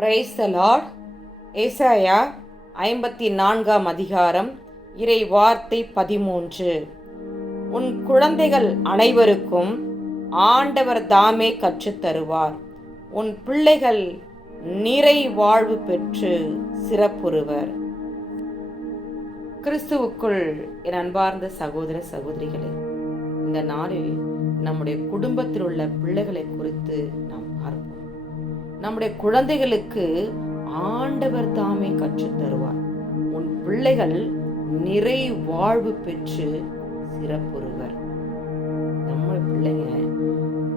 Price Lord ஏசாயா ஐம்பத்தி நான்காம் அதிகாரம் இறை வார்த்தை பதிமூன்று. உன் குழந்தைகள் அனைவருக்கும் ஆண்டவர் தாமே கற்றுத் தருவார் உன் பிள்ளைகள் நிறை வாழ்வு பெற்று சிறப்புறுவர். கிறிஸ்துவுக்குள் என் அன்பார்ந்த சகோதர சகோதரிகளே இந்த நாளில் நம்முடைய குடும்பத்தில் உள்ள பிள்ளைகளை குறித்து நாம் பார்ப்போம். நம்முடைய குழந்தைகளுக்கு ஆண்டவர் தாமே கற்றுத் தருவார். உன் பிள்ளைகள் நிறை வாழ்வு பெற்று சிறப்புறுவர். நம்ம பிள்ளைங்க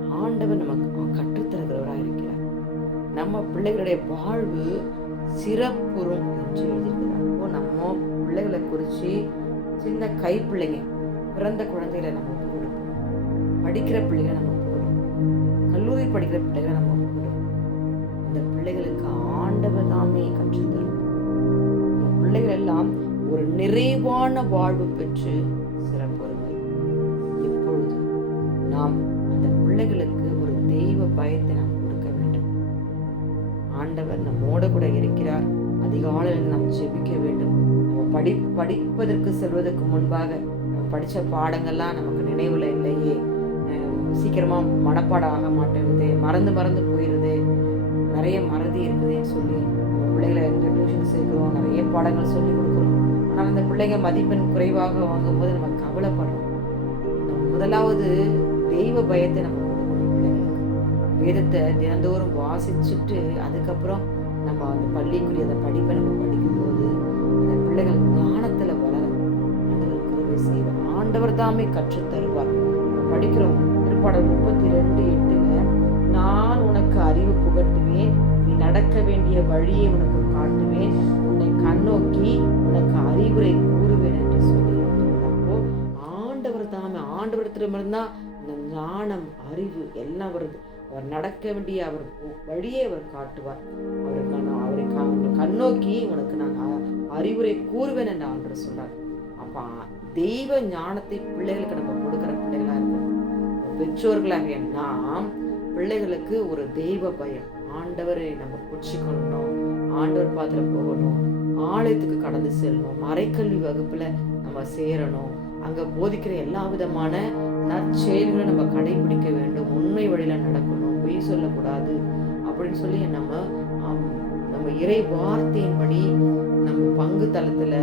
ஆண்டவர் நமக்கு கற்றுத்தருகிறவராக இருக்கிறார். நம்ம பிள்ளைகளுடைய வாழ்வு சிறப்புறும் என்று எழுதியிருக்கிறார். அப்போ நம்ம பிள்ளைகளை குறித்து சின்ன கை பிள்ளைங்க பிறந்த குழந்தைகளை நம்ம கொடுப்போம் படிக்கிற பிள்ளைகளை நம்ம கொடுப்போம் கல்லூரி படிக்கிற பிள்ளைகளை நம்ம அந்த பிள்ளைகளுக்கு ஆண்டவர் தாமே கற்றுத்தரும் பிள்ளைகள் எல்லாம் ஒரு நிறைவான வாழ்வு பெற்று சிறப்புறுவர் எப்பொழுது நாம் அந்த பிள்ளைகளுக்கு ஒரு தெய்வ பயத்தை நாம் கொடுக்க வேண்டும். ஆண்டவர் நம்மோட கூட இருக்கிறார். அதிகாலையில் நாம் ஜெபிக்க வேண்டும். நம்ம படி படிப்பதற்கு செல்வதற்கு முன்பாக நம்ம படித்த பாடங்கள்லாம் நமக்கு நினைவில் இல்லையே. சீக்கிரமா மனப்பாடம் ஆக மாட்டேங்குது. மறந்து மறந்து போயிடுது நிறைய மறதி இருக்குதுன்னு சொல்லி பிள்ளைகளை எந்த டியூஷன் சேர்க்குறோம் நிறைய பாடங்கள் சொல்லி கொடுக்குறோம். ஆனால் அந்த பிள்ளைங்க மதிப்பெண் குறைவாக வாங்கும்போது நம்ம கவலைப்படுறோம். முதலாவது தெய்வ பயத்தை நம்ம பிள்ளைங்களுக்கு. வேதத்தை தினந்தோறும் வாசிச்சுட்டு அதுக்கப்புறம் நம்ம அந்த பள்ளிக்குரிய அந்த படிப்பை நம்ம படிக்கும்போது அந்த பிள்ளைகள் ஞானத்தில் வளர ஆண்டவர் கிருபை செய்வார். ஆண்டவர் தாமே கற்றுத் தருவார் படிக்கிறோம். திருப்பாடல் முப்பத்தி ரெண்டு எட்டுல நான் உனக்கு வழியை உனக்கு காட்டுவேன். உன்னை கண்ணோக்கி உனக்கு அறிவுரை கூறுவேன் என்று சொல்லி அப்போ ஆண்டவர் தாமே ஆண்டவரிடத்திலிருந்தான் இந்த ஞானம் அறிவு எல்லாம் வருது. அவர் நடக்க வேண்டிய அவர் வழியே அவர் காட்டுவார். அவருக்கு நான் அவரை கா- கண்ணோக்கி உனக்கு நான் அறிவுரை கூறுவேன் என்று ஆண்டவர் சொல்றார். அப்போ தெய்வ ஞானத்தை பிள்ளைகளுக்கு நம்ம கொடுக்குற பிள்ளைகளாக இருக்கணும். பெற்றோர்களாக நாம் பிள்ளைகளுக்கு ஒரு தெய்வ பயம். ஆண்டவரை நம்ம பிடிச்சிக்கணும் ஆண்டவர் பாத்திர போகணும். ஆலயத்துக்கு கடந்து செல்லணும். மறைக்கல்வி வகுப்புல நம்ம சேரணும். அங்க போதிக்கிற எல்லா விதமான நற்செயல்களை நம்ம கடைபிடிக்க வேண்டும். உண்மை வழியில நடக்கணும். பொய் சொல்லக்கூடாது அப்படின்னு சொல்லி நம்ம நம்ம இறை வார்த்தையின்படி நம்ம பங்கு தளத்துல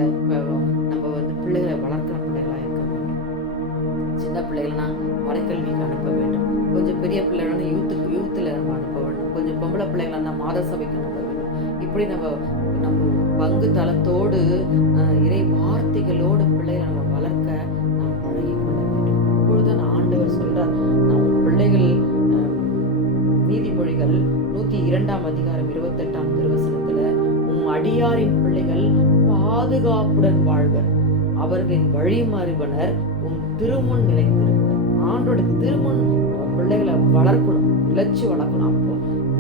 நம்ம வந்து பிள்ளைகளை வளர்க்கிற பிள்ளைகளா இருக்க வேண்டும். சின்ன பிள்ளைகள்னா மறைக்கல்விக்கு அனுப்ப வேண்டும். கொஞ்சம் பெரிய பிள்ளைகள்னா யூத்துக்கு யூத்தில் நம்ம அனுப்ப வேண்டும். கொஞ்சம் பொம்பளை பிள்ளைகள்னா மாத சபைக்கு அனுப்ப வேண்டும் இப்படி நம்ம நம்ம பங்கு தளத்தோடு இறை வார்த்தைகளோடு பிள்ளைகளை நம்ம வளர்க்க நாம் பழகி கொள்ள வேண்டும். இப்பொழுதுதான் ஆண்டவர் சொல்றார் நம் பிள்ளைகள் நீதிமொழிகள் நூத்தி இரண்டாம் அதிகாரம் இருபத்தெட்டாம் திருவசனத்துல உம் அடியாரின் பிள்ளைகள் பாதுகாப்புடன் வாழ்வர். அவர்களின் வழிமறிவனர் உன் திருமுன் நிலைத்திருப்பர். ஆண்டோட திருமுன் பிள்ளைகளை வளர்க்கணும் விளைச்சி வளர்க்கணும் அப்போ.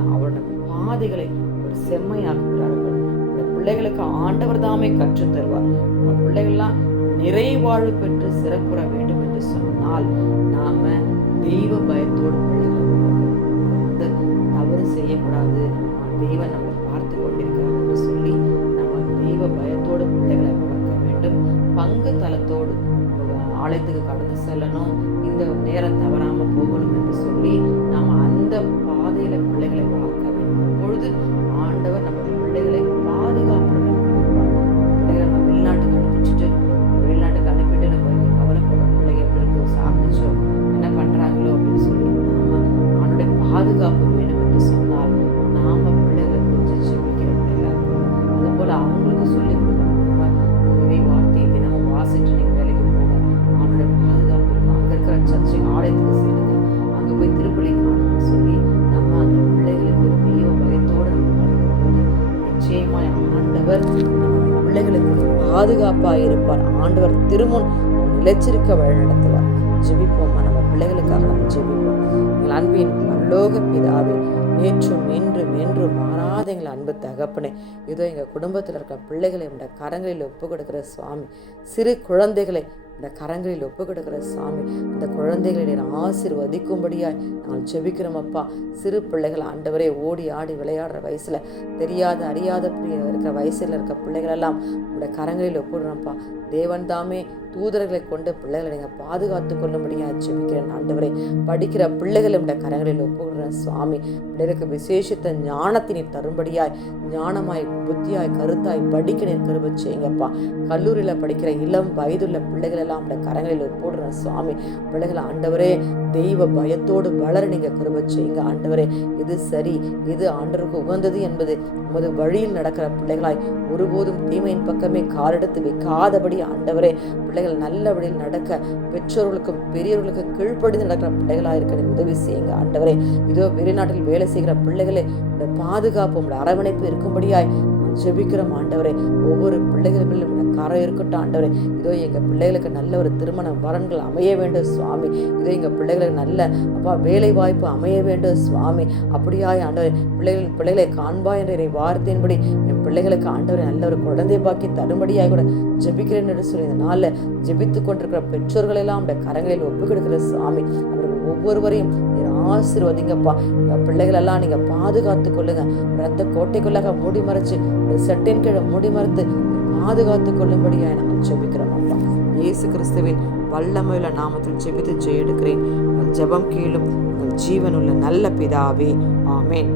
அவரோட பாதைகளை ஒரு செம்மையாக்குகிறார்கள் இந்த பிள்ளைகளுக்கு ஆண்டவர் தாமே கற்றுத் தருவார். நம்ம பிள்ளைகள்லாம் நிறைவாழ்வு பெற்று சிறப்புற வேண்டும் என்று சொன்னால் நாம தெய்வ பயத்தோடு பிள்ளைகளை தவறு செய்யக்கூடாது. நம்ம தெய்வம் நம்ம பார்த்து கொண்டிருக்கிறார் என்று சொல்லி நம்ம தெய்வ பயத்தோடு பிள்ளைகளை வளர்க்க வேண்டும். பங்கு தளத்தோடு ஆலயத்துக்கு கடந்து செல்லணும். இந்த நேரம் தவறாம போகணும் என்று சொல்லி நாம அந்த பாதையில பாதுகாப்பா இருப்பார். ஆண்டவர் திருமுன் நிலைச்சிருக்க வழி நடத்துவார். ஜெபிப்போமா நம்ம பிள்ளைகளுக்காக நம்ம ஜெபிப்போம். எங்கள் அன்பின் பரலோக பிதாவே நேற்றும் இன்றும் என்றும் மாறாத எங்கள் அன்பு தகப்பனே இதோ எங்கள் குடும்பத்தில் இருக்கிற பிள்ளைகளை உடைய கரங்களில் ஒப்பு கொடுக்கிற சுவாமி சிறு குழந்தைகளை இந்த கரங்களில் ஒப்பு கொடுக்கிற சாமி அந்த குழந்தைகளை ஆசிர்வதிக்கும்படியாய் ஆசீர்வதிக்கும்படியாய் நாங்கள் ஜெபிக்கிறோம் அப்பா. சிறு பிள்ளைகள் ஆண்டவரே ஓடி ஆடி விளையாடுற வயசில் தெரியாத அறியாத இருக்கிற வயசில் இருக்க பிள்ளைகளெல்லாம் உங்களுடைய கரங்களில் ஒப்புடுறோம்ப்பா தேவன் தாமே தூதர்களை கொண்டு பிள்ளைகளை நீங்கள் பாதுகாத்து கொள்ளும்படியாக ஜெபிக்கிறேன் ஆண்டவரே. படிக்கிற பிள்ளைகள் உடைய கரங்களில் ஒப்புகிறேன் சுவாமி. பிள்ளைகளுக்கு விசேஷித்த ஞானத்தை நீர் தரும்படியாய் ஞானமாய் புத்தியாய் கருத்தாய் படிக்க நீர் கருவ செய்யுங்கப்பா. கல்லூரியில் படிக்கிற இளம் வயதுள்ள பிள்ளைகள் எல்லாம் உடைய கரங்களில் ஒப்புடுறேன் சுவாமி. பிள்ளைகளை ஆண்டவரே தெய்வ பயத்தோடு வளர நீங்கள் கருவ செய்யுங்க. ஆண்டவரே இது சரி இது ஆண்டவருக்கு உகந்தது என்பது உமது வழியில் நடக்கிற பிள்ளைகளாய் ஒருபோதும் தீமையின் பக்கமே காலெடுத்து வைக்காதபடி ஆண்டவரே பிள்ளைகள் நல்ல வழியில் நடக்க பெற்றோர்களுக்கும் பெரியவர்களுக்கும் கீழ்ப்படிந்து நடக்கிற பிள்ளைகளாக இருக்க உதவி செய்யுங்க. ஆண்டவரே இதோ வெளிநாட்டில் வேலை செய்கிற பிள்ளைகளே உடைய பாதுகாப்பு உடைய அரவணைப்பு இருக்கும்படியாய் ஜெபிக்கிறோம் ஆண்டவரே ஒவ்வொரு பிள்ளைகள் மேலும் கரம் இருக்கட்டும் ஆண்டவரே. இதோ எங்கள் பிள்ளைகளுக்கு நல்ல ஒரு திருமண வரன்கள் அமைய வேண்டும் சுவாமி. இதோ எங்கள் பிள்ளைகளுக்கு நல்ல அப்பா வேலை வாய்ப்பு அமைய வேண்டும் சுவாமி. அப்படியாய் ஆண்டவரே பிள்ளைகள் பிள்ளைகளை காண்பா என்ற வார்த்தையின்படி என் பிள்ளைகளுக்கு ஆண்டவரை நல்ல ஒரு குழந்தை பாக்கி தரும்படியாக கூட ஜெபிக்கிறேன் என்று சொல்லி இந்த நாளில் ஜெபித்து கொண்டிருக்கிற பெற்றோர்களெல்லாம் அவருடைய கரங்களில் ஒப்புக் கொடுக்கிற சுவாமி. அவர்கள் ஒவ்வொருவரையும் ஆசீர்வதிங்கப்பா. உங்கள் பிள்ளைகளெல்லாம் நீங்கள் பாதுகாத்து கொள்ளுங்க. ரத்த கோட்டைக்குள்ளாக மூடி மறைச்சு ஒரு செட்டின் கீழே மூடி மறைத்து பாதுகாத்து கொள்ளும்படியாக நாங்கள் ஜெபிக்கிறோம் அப்பா. இயேசு கிறிஸ்துவின் வல்லமையுள்ள நாமத்தில் ஜெபித்து ஜெயெடுக்கிறேன். ஜெபம் கீழும் உங்கள் ஜீவனுள்ள நல்ல பிதாவே. ஆமேன்.